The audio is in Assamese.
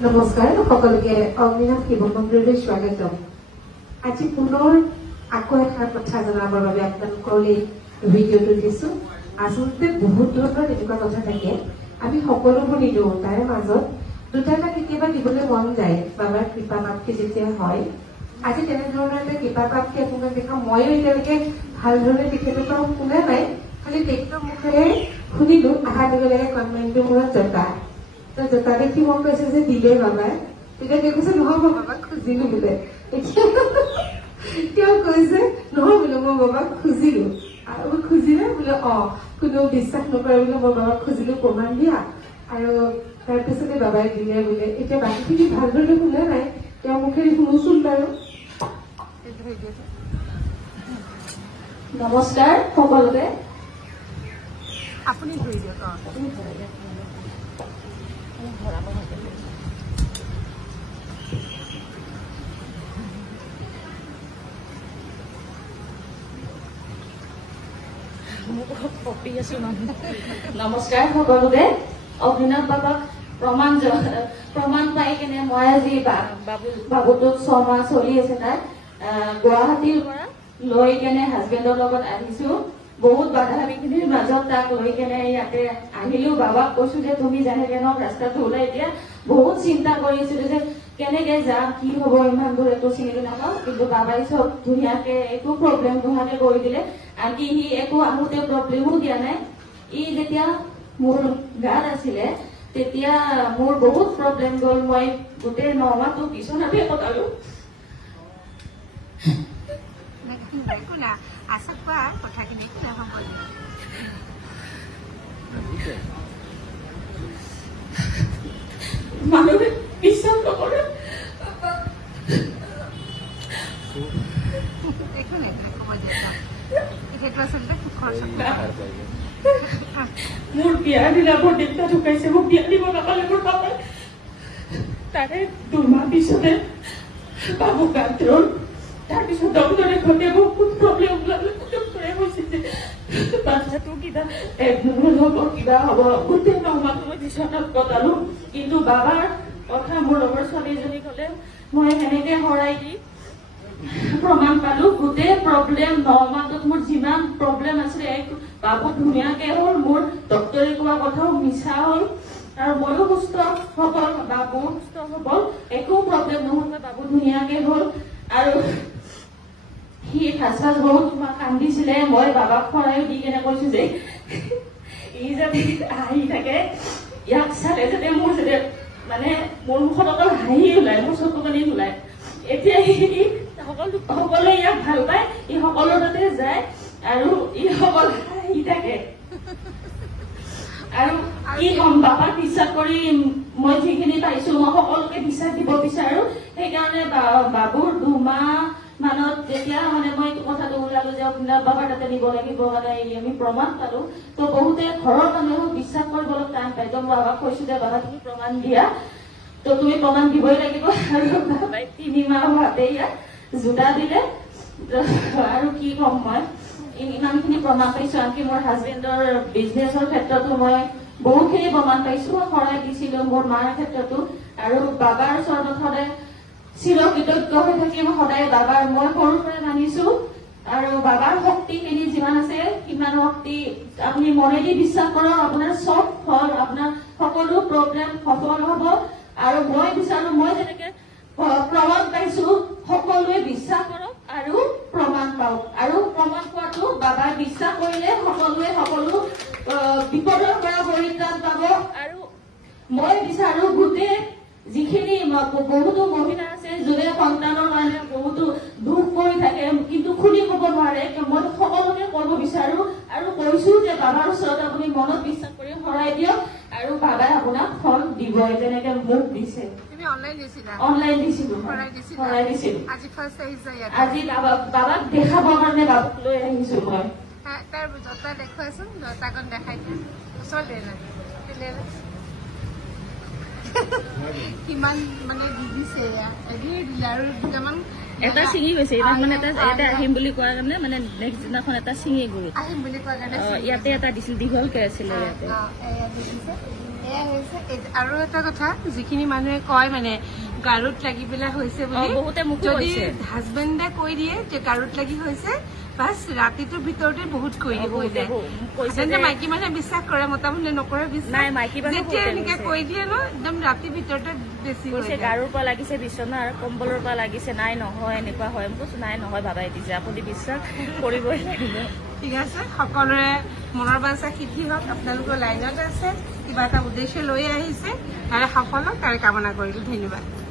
নমস্কাৰ সকলোকে অগ্নিনাভ শিৱ মন্দিৰলৈ স্বাগতম। আজি পুনৰ আকৌ এষাৰ কথা জনাবৰ বাবে আপোনালোকলৈ ভিডিঅ'টো দিছো। আচলতে বহুত ধৰণৰ এনেকুৱা কথা থাকে, আমি সকলোবোৰ নিদিওঁ, তাৰে মাজত দুটা এটা কেতিয়াবা দিবলৈ মন যায় বাবাৰ কৃপা প্ৰাপ্তি যেতিয়া হয়। আজি তেনেধৰণৰ এটা কৃপা প্ৰাপ্তি আপোনাক দেখা ময়ো এতিয়ালৈকে ভালধৰণে তেখেতৰ শুনা নাই, খালি তেখেতৰ মুখেৰে শুনিলো। অহাৰ লগে লগে কমেণ্টটোৰ মূৰত জতা জতা দেখি মন কৈছে যে দিলে বাবাই, তেতিয়া তেওঁ কৈছে নহ'ব বাবাক খুজিলো বোলে। তেওঁ কৈছে নহয় বোলে মই বাবাক খুজিলো, আৰু খুজিলে বোলে কোনেও বিশ্বাস নকৰে বোলে মই বাবাক খুজিলো প্ৰমাণ দিয়া, আৰু তাৰপিছতে বাবাই দিলে বোলে। এতিয়া বাকীখিনি ভালদৰে শুনা নাই, তেওঁৰ মুখেৰে শুনোচোন বাৰু। নমস্কাৰ সকলোকে। আপুনি ধৰি দিয়ক। নমস্কাৰ সকলোকে। অগ্নিনাভ বাবাক প্ৰমাণ পাই কেনে মই আজি বাবুটোক 6 মাহ চলি আছে তাই গুৱাহাটীৰ পৰা লৈ কেনে হাজবেণ্ডৰ লগত আহিছো। বহুত বাধা বিঘিনিৰ মাজত তাক লৈ কেনে ইয়াতে আহিলো। বাবাক কৈছো যে তুমি যেনেকে নক ৰাস্তাটো ওলাই দিয়া। বহুত চিন্তা কৰিছিলো যে কেনেকে যাম, কি হব, ইমান দূৰ একো চিনি নাপাওঁ, কিন্তু বাবাই চব ধুনীয়াকে একো প্ৰব্লেম নোহোৱাকে কৰি দিলে। আনকি সি একো আহোঁতে প্ৰব্লেমো দিয়া নাই। ই যেতিয়া মোৰ গাত আছিলে তেতিয়া মোৰ বহুত প্ৰব্লেম গ'ল। মই গোটেই 9 মাহটো বিচনাতে কটালো। মানুহে বিশ্বাস নকৰে। মোৰ বিয়াৰ দিনা মোৰ দেউতা ঢুকাইছে, মোক বিয়া দিব নাপালে মোৰ পাপাই। তাৰে 2 মাহ পিছতে বাবু গাত ৰল। তাৰপিছত ডক্টৰে ঘৰতে বহুত প্ৰব্লেম ওলালে। ডক্টৰে কৈছে যে বাচ্চাটো কিবা হ'ব, কিবা হ'ব। গোটেই 9 মাহটো মই বিচনাত কটালো। কিন্তু বাবাৰ কথা মোৰ লগৰ ছোৱালীজনী ক'লে মই সেনেকে হৰাই দি প্ৰমাণ পালো। গোটেই প্ৰব্লেম 9 মাহটোত মোৰ যিমান প্ৰব্লেম আছিলে বাবু ধুনীয়াকে হ'ল। মোৰ ডক্টৰে কোৱা কথাও মিছা হ'ল, আৰু ময়ো সুস্থ সবল, বাবু সুস্থ সবল, একো প্ৰব্লেম নহ'ল। বাবু ধুনীয়াকে হ'ল। আৰু সি ফাৰ্ষ্ট বহুত কান্দিছিলে। মই বাবাক শৰাই দি কেনে কৈছো যে ই যাতে হাঁহি থাকে, ইয়াক চালে যাতে মোৰ যাতে মানে মোৰ মুখত অকল হাঁহি ওলায়, মোৰ চকু পানী নোলায়। এতিয়া সকলোৱে ইয়াক ভাল পায়, ই সকলো তাতে যায় আৰু ই সকলো হাঁহি থাকে। আৰু কি কম, বাবাক বিশ্বাস কৰি মই যিখিনি পাইছো মই সকলোকে বিশ্বাস দিব বিচাৰো। সেইকাৰণে বাবুৰ 2 মাহ মানত যেতিয়া মানে মই কথাটো ওলালো যে আপোনাৰ বাবাৰ তাতে নিব লাগিব, মানে আমি প্ৰমাণ পালো, তো বহুতে ঘৰৰ মানুহেও বিশ্বাস কৰিবলৈ টান পায়। তো মই বাবাক কৈছো যে বাবা তুমি প্ৰমাণ দিয়া, তো তুমি প্ৰমাণ দিবই লাগিব। আৰু বাবাই 3 মাহ হোৱাতে ইয়াক জোতা দিলে। আৰু কি কম, মই ইমানখিনি প্ৰমাণ পাইছো। আনকি মোৰ হাজবেণ্ডৰ বিজনেছৰ ক্ষেত্ৰতো মই বহুতখিনি প্ৰমাণ পাইছো। শৰাই দিছিলো মোৰ মাৰ ক্ষেত্ৰতো। আৰু বাবাৰ চৰণত সদায় চিৰকৃতজ্ঞ হৈ থাকিম সদায়। বাবাৰ মই সৰুৰ পৰাই মানিছো, আৰু বাবাৰ শক্তিখিনি যিমান আছে সিমান শক্তি আপুনি মনেদি বিশ্বাস কৰক, আপোনাৰ চব ফল, আপোনাৰ সকলো প্ৰব্লেম সফল হব। আৰু মই বিচাৰো মই যেনেকে প্ৰমাণ পাইছো সকলোৱে বিশ্বাস কৰক আৰু প্ৰমাণ পাওক। আৰু প্ৰমাণ পোৱাটো বাবাই বিশ্বাস কৰিলে সকলোৱে সকলো বিপদৰ পৰা পৰিত্ৰাণ পাব। আৰু মই বিচাৰো গোটেই যিখিনি বহুতো মহিলা আছে যোনে সন্তানৰ কাৰণে বহুতো দুখ কৰি থাকে কিন্তু খুলি ক'ব নোৱাৰে, মই সকলোকে ক'ব বিচাৰো আৰু কৈছো যে বাবাৰ ওচৰত আপুনি মনত বিশ্বাস কৰি শৰাই দিয়ক, আৰু বাবাই আপোনাক ফল দিবই, যেনেকে মোক দিছে। অনলাইন দিছিলো, শৰাই দিছিলো। আজি বাবাক দেখাবৰ কাৰণে বাবুক লৈ আহিছো মই। দেখুৱাচোন জতাকণ দেখাই দিয়া ওচৰতে কিমান মানে দিছে আৰু দুটামান এটা ছিঙি গৈছে। মানে এটা আহিম বুলি কোৱাৰ কাৰণে মানে নেক্সট দিনাখন এটা ছিঙি গ'ল। আহিম বুলি কোৱাৰ কাৰণে ইয়াতে এটা দিছিল, দীঘলকে আছিলে ইয়াতে। আৰু এটা কথা যিখিনি মানুহে কয় মানে গাৰুত লাগি পেলাই হৈছে বুলি যদি হাজবেণ্ডে কৈ দিয়ে যে গাৰুত লাগি হৈছে বাছ ৰাতিটোৰ ভিতৰতে বহুত কৈ দিয়ে মাইকী মানুহে বিশ্বাস কৰে মতা মানুহে নকৰে যেতিয়া এনেকে কৈ দিয়ে ন একদম ৰাতিৰ ভিতৰতে বেছি গাৰুৰ পৰা লাগিছে বিচনাৰ কম্বলৰ পৰা লাগিছে নাই নহয় এনেকুৱা হয় মই কৈছো নাই নহয় বাবাই দিছে আপুনি বিশ্বাস কৰিবই লাগিব ঠিক আছে সকলোৰে মনৰ বাঞ্ছা সিদ্ধি হওক আপোনালোকৰ লাইনত আছে কিবা এটা উদ্দেশ্য লৈ আহিছে তাৰে সফল হওক তাৰে কামনা কৰিলো ধন্যবাদ